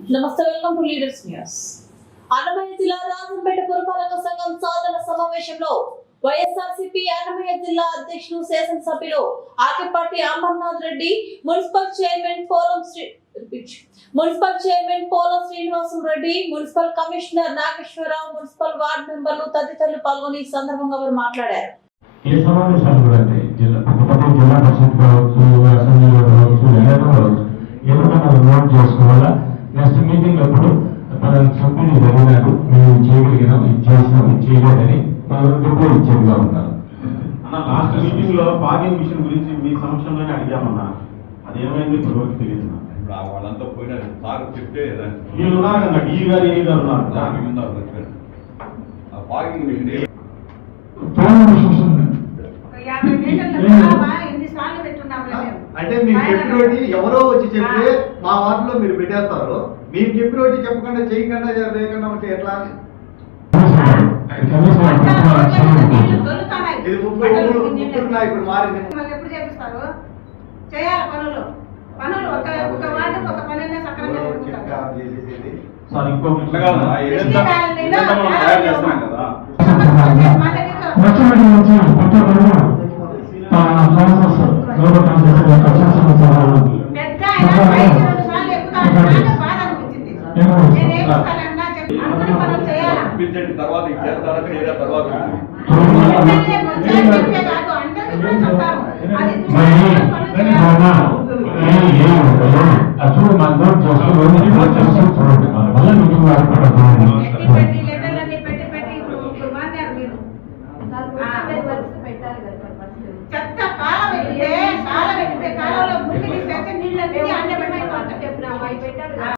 నమస్తే welcome to leaders news. Annamayya జిల్లా రాజంపేట పురపాలక సంఘం సాధన సమావేశంలో వైఎస్ఆర్సీపీ అన్నమయ్య జిల్లా అధ్యక్షులు శాసనసభ్యులు Akepati Amarnath Reddy municipal chairman Polam Sri municipal chairman Polam Srinivasam Reddy municipal commissioner Nageswararao municipal ward మెంబర్లు తదితరులు పాల్గొని ఈ సందర్భంగా వారు మాట్లాడారు. ఏ సమావేశాలు కూడా జిల్లా జిల్లా పరిషత్ కావచ్చు అసెంబ్లీ నెక్స్ట్ మీటింగ్ అప్పుడు మన సభ్యులు జరిగినారు మేము చేయగలిగినాం ఇది చేసినాం ఇది చేయలేదని మనం రిపోర్ట్ ఇచ్చేదిగా ఉన్నారు. అన్న లాస్ట్ మీటింగ్లో పాగింగ్ మిషన్ గురించి మీ సమక్షంలోనే అడిగామన్నా అదేమైంది ఇప్పుడు వరకు తెలియదు నాకు. ఇప్పుడు ఆ వాళ్ళంతా పోయినారు. సార్ చెప్తే వీళ్ళు ఉన్నారు కదా డి గారు ఏ గారు ఉన్నారు. ఆ మిషన్ మేము. అంటే మీరు చెప్పినోటి ఎవరో వచ్చి చెప్తే మా వార్డులో మీరు పెట్టేస్తారు. మీరు చెప్పినోటి చెప్పకుండా చేయకుండా లేకుండా ఉంటే ఎట్లా. ఇది ముగ్గురు మారింది. సార్ ఇంకో ఇట్లా కాదు. ఆ ఏదంతా ఏదంతా మనం తయారు చేస్తున్నాం కదా. ఇప్పించండి తర్వాత ఇచ్చేస్తారా చేయరా తర్వాత అసలు మందరం చేస్తున్నాం చూడండి మళ్ళీ మీకు వాడపడదు కాలంలో మురికి తీసేస్తే నీళ్ళు అన్నీ అన్నీ పెట్టారు